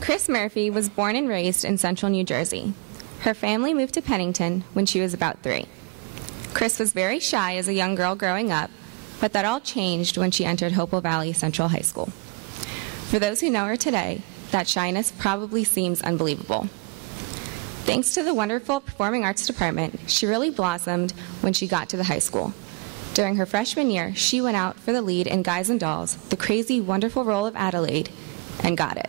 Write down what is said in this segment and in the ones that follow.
Chris Murphy was born and raised in central New Jersey. Her family moved to Pennington when she was about 3. Chris was very shy as a young girl growing up, but that all changed when she entered Hopewell Valley Central High School. For those who know her today, that shyness probably seems unbelievable. Thanks to the wonderful performing arts department, she really blossomed when she got to the high school. During her freshman year, she went out for the lead in Guys and Dolls, the crazy, wonderful role of Adelaide, and got it.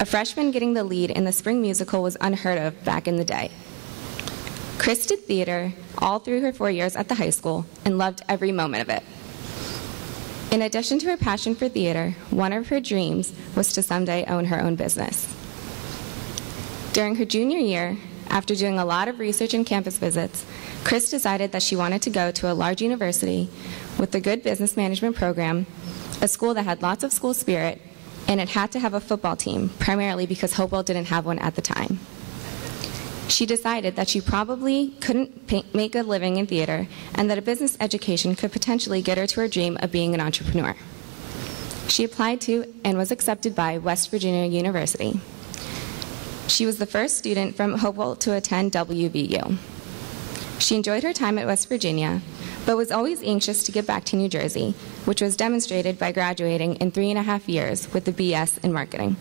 A freshman getting the lead in the spring musical was unheard of back in the day. Chris did theater all through her 4 years at the high school and loved every moment of it. In addition to her passion for theater, one of her dreams was to someday own her own business. During her junior year, after doing a lot of research and campus visits, Chris decided that she wanted to go to a large university with a good business management program, a school that had lots of school spirit, and it had to have a football team, primarily because Hopewell didn't have one at the time. She decided that she probably couldn't make a living in theater and that a business education could potentially get her to her dream of being an entrepreneur. She applied to and was accepted by West Virginia University. She was the first student from Hopewell to attend WVU. She enjoyed her time at West Virginia, but was always anxious to get back to New Jersey, which was demonstrated by graduating in 3.5 years with a BS in marketing.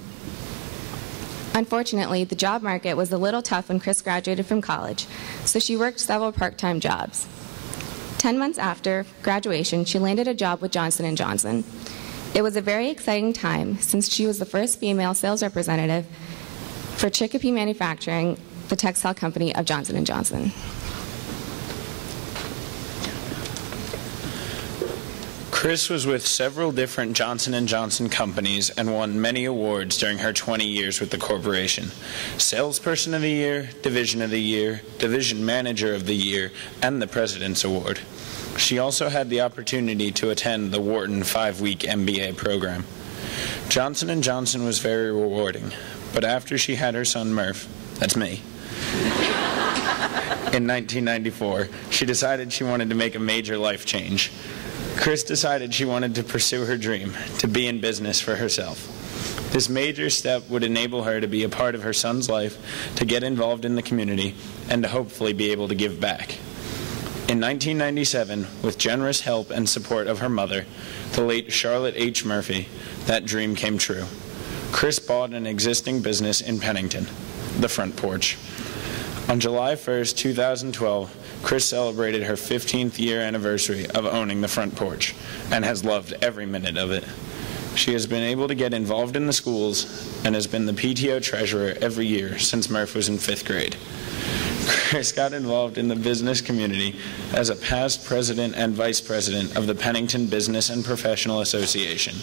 Unfortunately, the job market was a little tough when Chris graduated from college, so she worked several part-time jobs. 10 months after graduation, she landed a job with Johnson & Johnson. It was a very exciting time since she was the first female sales representative for Chicopee Manufacturing, the textile company of Johnson & Johnson. Chris was with several different Johnson & Johnson companies and won many awards during her 20 years with the corporation. Salesperson of the Year, Division Manager of the Year, and the President's Award. She also had the opportunity to attend the Wharton 5-week MBA program. Johnson & Johnson was very rewarding, but after she had her son Murf, that's me, in 1994, she decided she wanted to make a major life change. Chris decided she wanted to pursue her dream, to be in business for herself. This major step would enable her to be a part of her son's life, to get involved in the community, and to hopefully be able to give back. In 1997, with generous help and support of her mother, the late Charlotte H. Murphy, that dream came true. Chris bought an existing business in Pennington, the Front Porch. On July 1st, 2012, Chris celebrated her 15th year anniversary of owning the Front Porch and has loved every minute of it. She has been able to get involved in the schools and has been the PTO treasurer every year since Murf was in 5th grade. Chris got involved in the business community as a past president and vice president of the Pennington Business and Professional Association.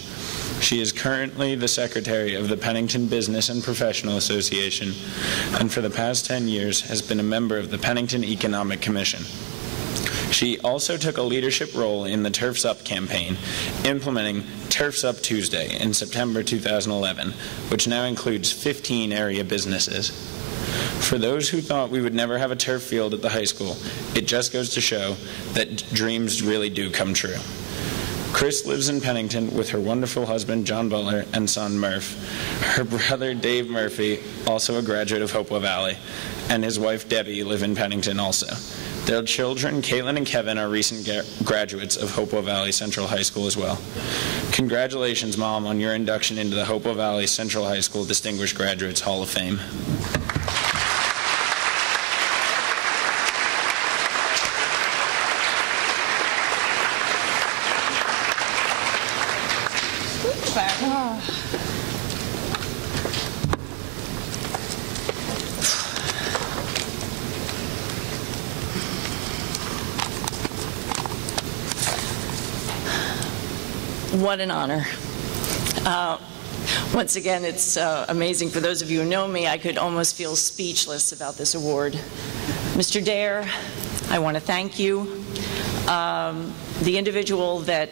She is currently the secretary of the Pennington Business and Professional Association, and for the past 10 years has been a member of the Pennington Economic Commission. She also took a leadership role in the Turfs Up campaign, implementing Turfs Up Tuesday in September 2011, which now includes 15 area businesses. For those who thought we would never have a turf field at the high school, it just goes to show that dreams really do come true. Chris lives in Pennington with her wonderful husband, John Butler, and son, Murf. Her brother, Dave Murphy, also a graduate of Hopewell Valley, and his wife, Debbie, live in Pennington also. Their children, Caitlin and Kevin, are recent graduates of Hopewell Valley Central High School as well. Congratulations, Mom, on your induction into the Hopewell Valley Central High School Distinguished Graduates Hall of Fame. What an honor. Once again, it's amazing. For those of you who know me, I could almost feel speechless about this award. Mr. Dare, I want to thank you. The individual that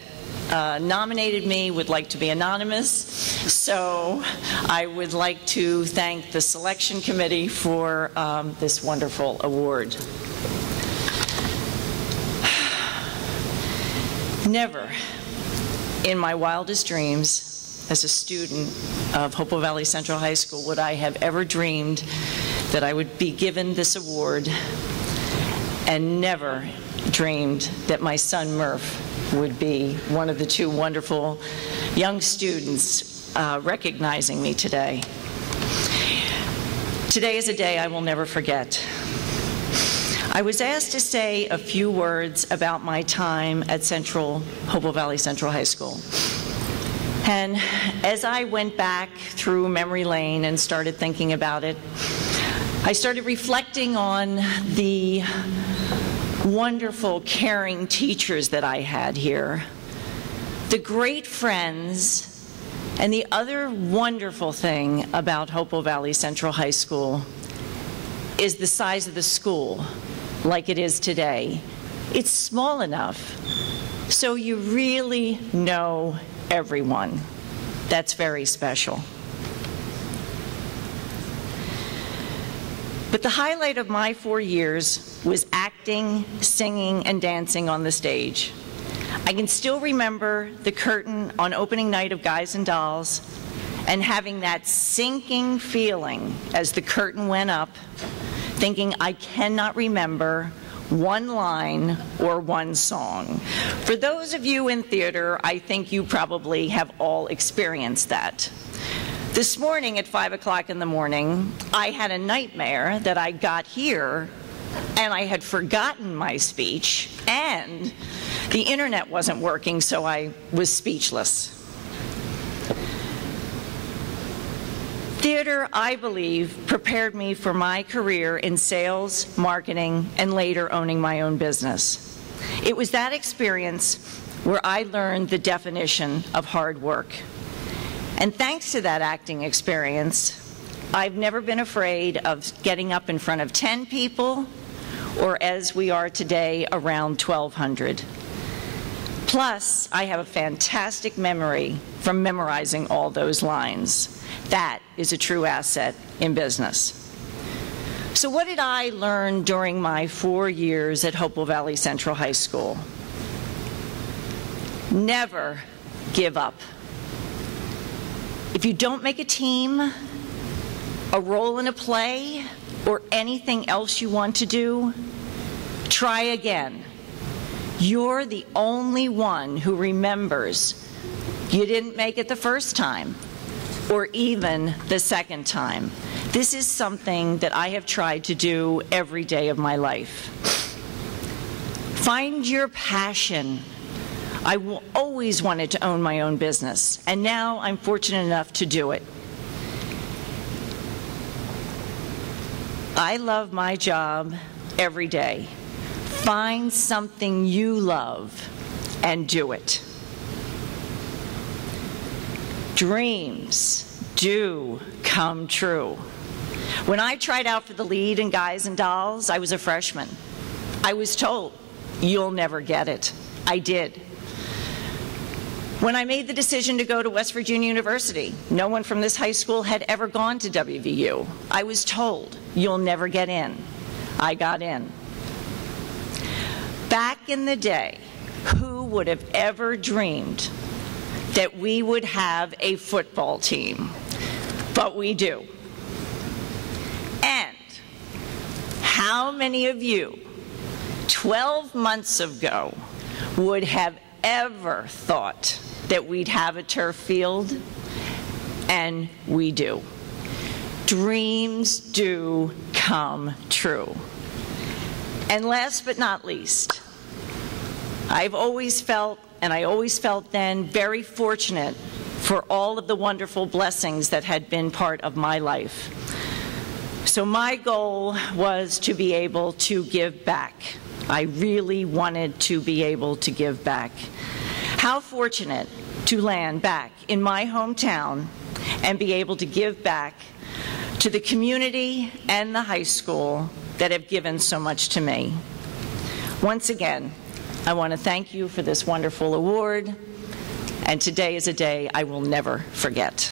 nominated me would like to be anonymous, so I would like to thank the selection committee for this wonderful award. Never in my wildest dreams as a student of Hopewell Valley Central High School would I have ever dreamed that I would be given this award, and never dreamed that my son Murf would be one of the two wonderful young students recognizing me today. Today is a day I will never forget. I was asked to say a few words about my time at Hopewell Valley Central High School. And as I went back through memory lane and started thinking about it, I started reflecting on the wonderful, caring teachers that I had here, the great friends, and the other wonderful thing about Hopewell Valley Central High School is the size of the school, like it is today. It's small enough so you really know everyone. That's very special. But the highlight of my 4 years was acting, singing, and dancing on the stage. I can still remember the curtain on opening night of Guys and Dolls and having that sinking feeling as the curtain went up, thinking I cannot remember one line or one song. For those of you in theater, I think you probably have all experienced that. This morning at 5 o'clock in the morning, I had a nightmare that I got here and I had forgotten my speech, and the internet wasn't working, so I was speechless. Theater, I believe, prepared me for my career in sales, marketing, and later owning my own business. It was that experience where I learned the definition of hard work. And thanks to that acting experience, I've never been afraid of getting up in front of 10 people, or as we are today, around 1,200. Plus, I have a fantastic memory from memorizing all those lines. That is a true asset in business. So what did I learn during my 4 years at Hopewell Valley Central High School? Never give up. If you don't make a team, a role in a play, or anything else you want to do, try again. You're the only one who remembers you didn't make it the first time, or even the second time. This is something that I have tried to do every day of my life. Find your passion. I always wanted to own my own business, and now I'm fortunate enough to do it. I love my job every day. Find something you love and do it. Dreams do come true. When I tried out for the lead in Guys and Dolls, I was a freshman. I was told, you'll never get it. I did. When I made the decision to go to West Virginia University, no one from this high school had ever gone to WVU. I was told, you'll never get in. I got in. Back in the day, who would have ever dreamed that we would have a football team? But we do. And how many of you 12 months ago would have ever thought that we'd have a turf field? And we do. Dreams do come true. And last but not least, I've always felt, and I always felt then, very fortunate for all of the wonderful blessings that had been part of my life. So my goal was to be able to give back. I really wanted to be able to give back. How fortunate to land back in my hometown and be able to give back to the community and the high school that have given so much to me. Once again, I want to thank you for this wonderful award, and today is a day I will never forget.